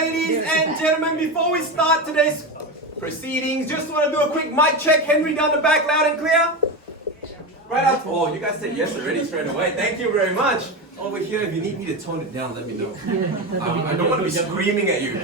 ladies and gentlemen. Before we start today's proceedings, just want to do a quick mic check. Henry down the back, loud and clear. Right out. Oh, you guys said yes already straight away. Thank you very much. Over here, if you need me to tone it down, let me know. I don't want to be screaming at you.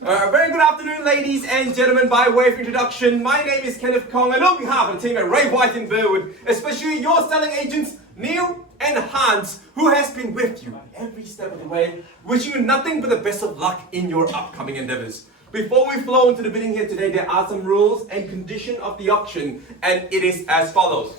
Very good afternoon, ladies and gentlemen. By way of introduction, my name is Kenneth Kong, and on behalf of the team at Ray White in Burwood, especially your selling agents, Neil and Hans, who has been with you every step of the way, wishing you nothing but the best of luck in your upcoming endeavors. Before we flow into the bidding here today, there are some rules and conditions of the auction, and it is as follows.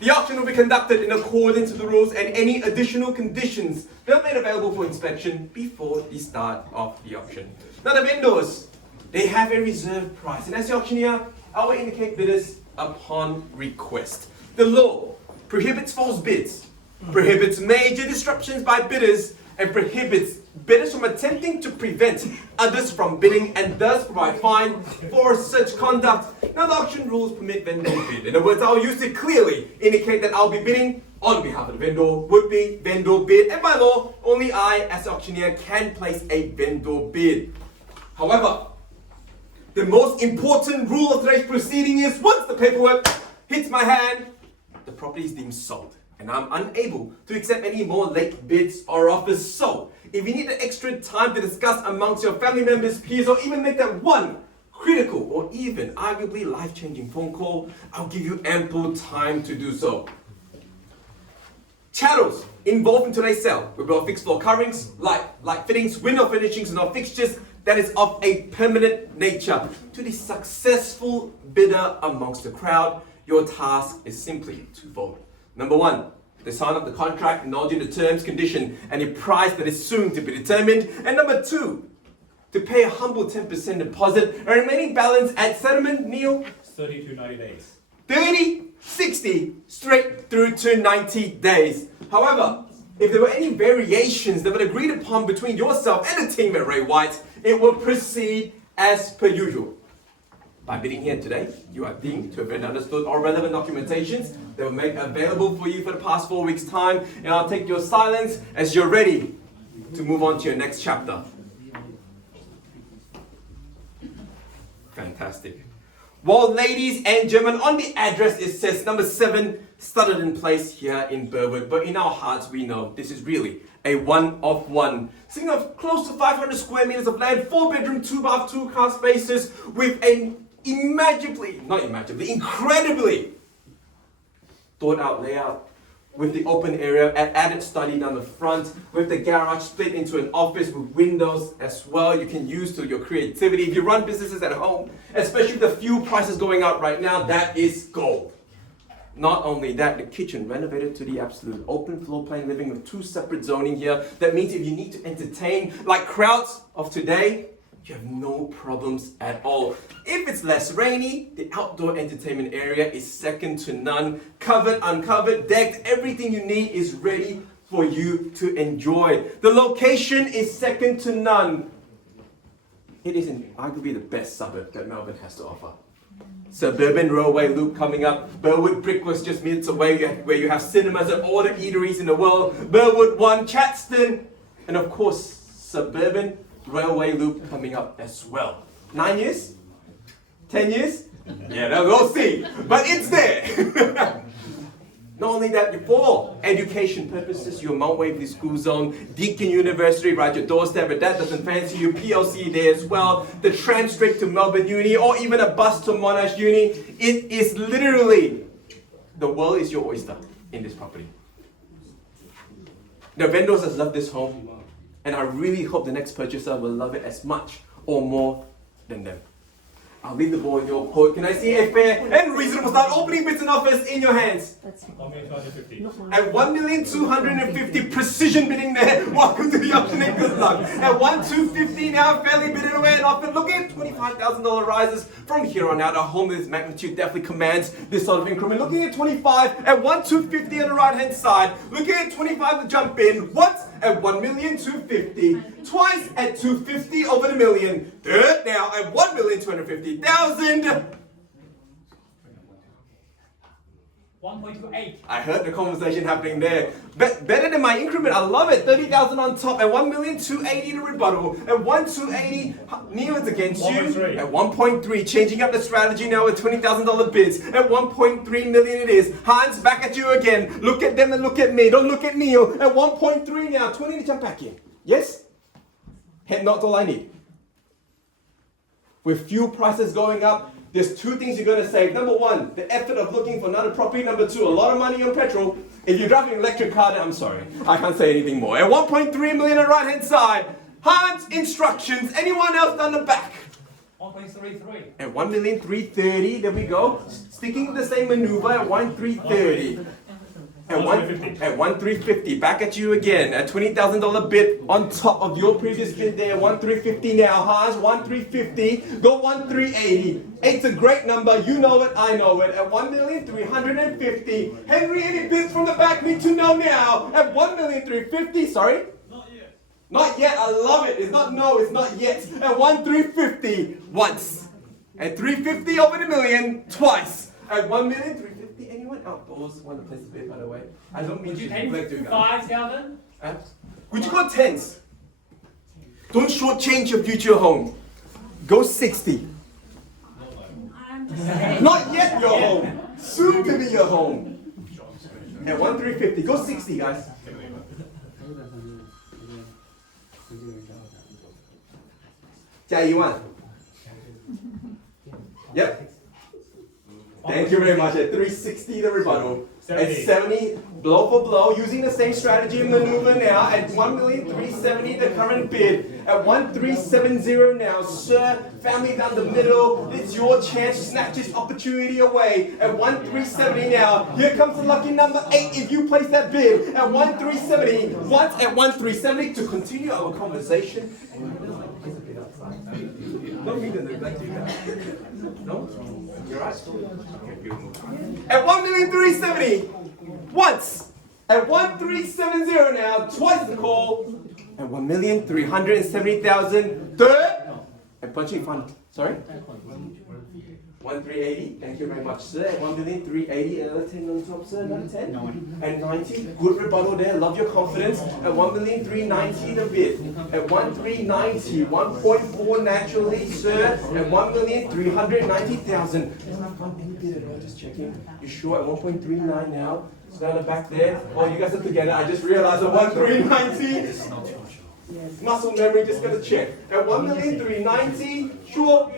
The auction will be conducted in accordance with the rules, and any additional conditions they're made available for inspection before the start of the auction. Now the vendors, they have a reserve price, and as the auctioneer, I will indicate bidders upon request. The law prohibits false bids, prohibits major disruptions by bidders, and prohibits bidders from attempting to prevent others from bidding, and thus provide fine for such conduct. Now the auction rules permit vendor bid. In other words, I'll use it clearly indicate that I'll be bidding on behalf of the vendor, would be vendor bid, and by law, only I as auctioneer can place a vendor bid. However, the most important rule of today's proceeding is once the paperwork hits my hand, the property is deemed sold, and I'm unable to accept any more late bids or offers. So, if you need the extra time to discuss amongst your family members, peers, or even make that one critical or even arguably life-changing phone call, I'll give you ample time to do so. Chattels involved in today's sale will be fixed floor coverings, light fittings, window finishings, and all fixtures that is of a permanent nature. To the successful bidder amongst the crowd, your task is simply twofold. Number one, the sign of the contract acknowledging the terms, condition, and the price that is soon to be determined. And number two, to pay a humble 10% deposit and remaining balance at settlement, Neil? 30 to 90 days. 30, 60, straight through to 90 days. However, if there were any variations that were agreed upon between yourself and the team at Ray White, it will proceed as per usual. By bidding here today, you are deemed to have read and understood all relevant documentations that were made available for you for the past 4 weeks' time, and I'll take your silence as you're ready to move on to your next chapter. Fantastic. Well, ladies and gentlemen, on the address it says number 7 Sutherland Place here in Burwood, but in our hearts we know this is really a one of one. Sitting of close to 500 square meters of land, 4-bedroom, 2-bath, 2-car spaces with an incredibly thought out layout, with the open area, an added study down the front, with the garage split into an office with windows as well you can use to your creativity. If you run businesses at home, especially with the fuel prices going up right now, that is gold. Not only that, the kitchen renovated to the absolute open floor plan living with 2 separate zoning here. That means if you need to entertain like crowds of today, you have no problems at all. If it's less rainy, the outdoor entertainment area is second to none. Covered, uncovered, decked, everything you need is ready for you to enjoy. The location is second to none. It is arguably the best suburb that Melbourne has to offer. Suburban railway loop coming up. Burwood Brickworks just minutes away, where you have cinemas and all the eateries in the world. Burwood 1, Chatston, and of course, suburban railway loop coming up as well. 9 years? 10 years? Yeah, we'll see. But it's there. Not only that, for education purposes, your Mount Waverley School Zone, Deakin University right at your doorstep, if that doesn't fancy you, PLC there as well, the tram straight to Melbourne Uni, or even a bus to Monash Uni. It is literally, the world is your oyster in this property. The vendors has loved this home, and I really hope the next purchaser will love it as much or more than them. I'll leave the ball in your court. Can I see a fair and reasonable start opening bids and offers in your hands? At 1,250,000, precision bidding there. Welcome to the auction and good luck. At 1,250 now, fairly bidded away and offered. Looking at $25,000 rises from here on out. A home of this magnitude definitely commands this sort of increment. Looking at 25 at 1,250 on the right hand side. Looking at 25 to jump in. Once at 1,250,000. Twice at 250 over the million. Third now at 1,250,000. 1.28. I heard the conversation happening there. Better than my increment. I love it. 30,000 on top. At 1,280,000 to rebuttal. At 1,280,000, Neil is against you. 1.3. At 1.3, changing up the strategy now with $20,000 bids. At 1.3 million it is. Hans, back at you again. Look at them and look at me. Don't look at Neil. At 1.3 now. 20 to jump back in. Yes? Head nod's all I need. With fuel prices going up, there's two things you're going to save. Number one, the effort of looking for another property. Number two, a lot of money on petrol. If you're driving an electric car, then I'm sorry. I can't say anything more. At 1.3 million on the right hand side, Hans instructions. Anyone else down the back? 1.33. At 1,330,000, there we go. Sticking with the same maneuver at 1,330,000. At 1,350,000, back at you again. At $20,000 bid on top of your previous bid there. 1,350,000 now. Hans, 1,350,000. Go 1,380,000. Eight's a great number. You know it. I know it. At 1,350,000. Henry, any bids from the back? Need to know now. At 1,350,000. Sorry. Not yet. I love it. It's not no. It's not yet. At 1,350,000 once. At 350 over the million twice. At 1,350,000. Anyone outdoors want to place a bid, by the way? I don't mean Would you to take neglect your 5,000? Would you go tens? Don't shortchange your future home. Go 60. Not yet your home. Soon to be your home. At 1,350. Go 60, guys. Jia Yep. Thank you very much. At 360 the rebuttal. 70. At 70, blow for blow, using the same strategy and maneuver now. At 1,370,000 the current bid. At 1,370 now, sir. Family down the middle. It's your chance. Snatch this opportunity away. At 1,370 now. Here comes the lucky number 8 if you place that bid. At 1,370. Once at 1,370 to continue our conversation. Don't mean to neglect you guys. No? You're right. At 1,370,000 once. At 1,370 now, twice the call. At 1,370,000 third. At punching fund. Sorry? 1,380,000. Thank you very much, sir. At 1,380,000. Another 10 on top, sir. Another 10. At 90. Good rebuttal there. Love your confidence. At 1,390,000 the bid. At 1,390,000. 1.4 naturally, sir. At 1,390,000. Just checking. You sure? At 1.39 now. It's down the back there. Oh, you guys are together. I just realized at 1,390,000. Muscle memory, just gonna check. At 1,390,000. Sure.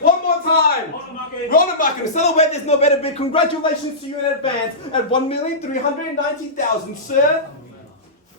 One more time. We're on the market. Celebrate, there's no better bid. Congratulations to you in advance at 1,390,000, sir.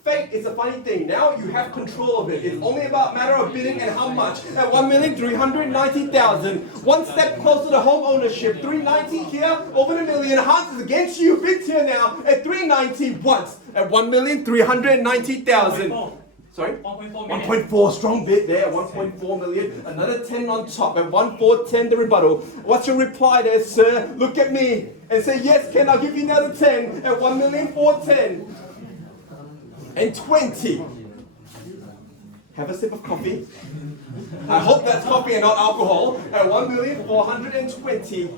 Fate is a funny thing. Now you have control of it. It's only about matter of bidding and how much. At 1,390,000. One step closer to home ownership. 390 here, over the million. Hans is against you. Bids here now at 390 once. At 1,390,000. Sorry? 1.4, strong bid there, 1.4 million. Another 10 on top at 1,410 the rebuttal. What's your reply there, sir? Look at me and say, yes, Ken, I'll give you another 10 at 1,410. And 20. Have a sip of coffee. I hope that's coffee and not alcohol. At 1,420.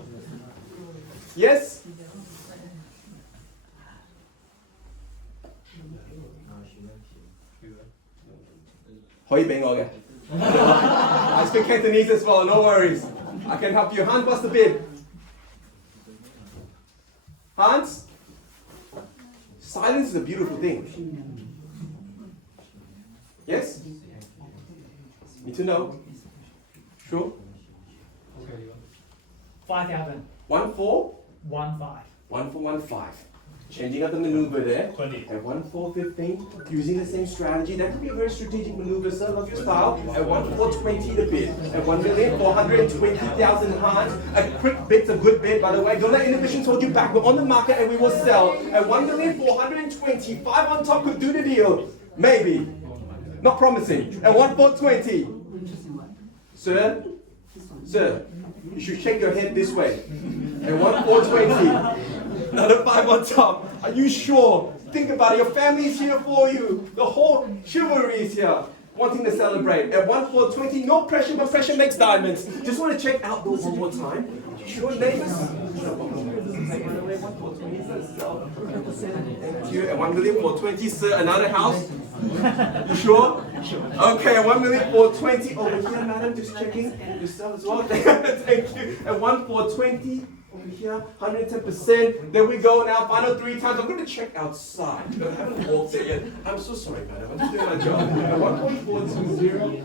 Yes? I speak Cantonese as well, no worries. I can help you. Hans, what's the bid? Hans? Silence is a beautiful thing. Yes? Need to know. Sure? 5,000. 1,415. 1,415. Changing up the maneuver there. 20. At 1,415, using the same strategy. That could be a very strategic maneuver, sir. Love your style. At 1,420 the bid. At 1,420,000 Hans. A quick bid's a good bid, by the way. Don't let inhibitions hold you back. We're on the market and we will sell. At 1,420, 5 on top could do the deal. Maybe. Not promising. At 1,420. Sir? Sir, you should shake your head this way. At 1,420. Another 5 on top. Are you sure? Think about it. Your family's here for you. The whole chivalry is here. Wanting to celebrate. At 1,420, no pressure, but pressure makes diamonds. Just want to check outdoors one more time. Sure, neighbors? Thank you. And 1 million for 20, sir. Another house? You sure? Okay, 1 million for 20 over here, madam. Just checking. Yourself as well. Thank you. And 1 for 20 over here. 110%. There we go. Now, final 3 times. I'm going to check outside. I haven't walked there yet. I'm so sorry, madam. I'm just doing my job. And 1.420.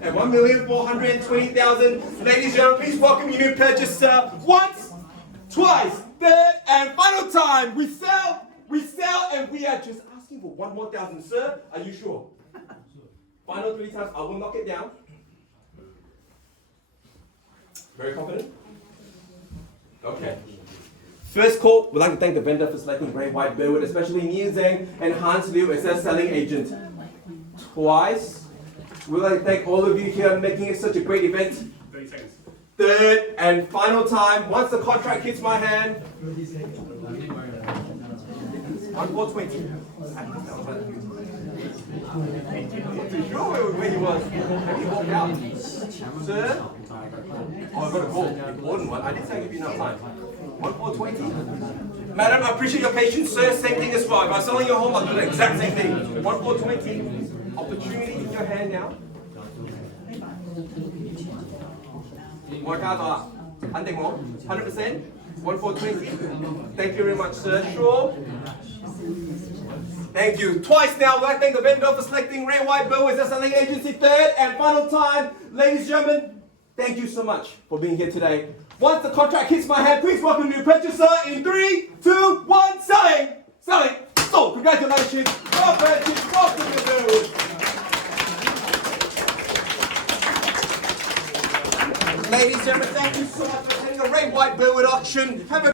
And 1,420,000. Ladies and gentlemen, please welcome your new purchaser once, twice, third, and final time. We sell, and we are just asking for 1 more thousand, sir. Are you sure? Final 3 times. I will knock it down. Very confident? Okay. First call, we'd like to thank the vendor for selecting Ray White Burwood, especially Niu Zhang and Hans Liu as their selling agent. Twice, we'd like to thank all of you here making it such a great event. 30 seconds. Third and final time, once the contract hits my hand, 1,420. Not too sure where he was. Maybe he walked out. Sir? Oh, I've got a call. Important one. I did say I'd give you enough time. 1,420. Madam, I appreciate your patience, sir. Same thing as well. If I'm selling your home, I'll do the exact same thing. 1,420. Opportunity in your hand now. More cards are 100 more. 100%. 1,420. Thank you very much, sir. Sure. Thank you. Twice now, I'd like to thank the vendor for selecting Ray White Burwood as their selling agency. Third and final time, ladies and gentlemen, thank you so much for being here today. Once the contract hits my hand, please welcome new purchaser in 3, 2, 1, selling! Selling! So, congratulations! Well purchased, welcome to Burwood! Ladies and gentlemen, thank you so much for attending the Ray White Burwood auction. Have a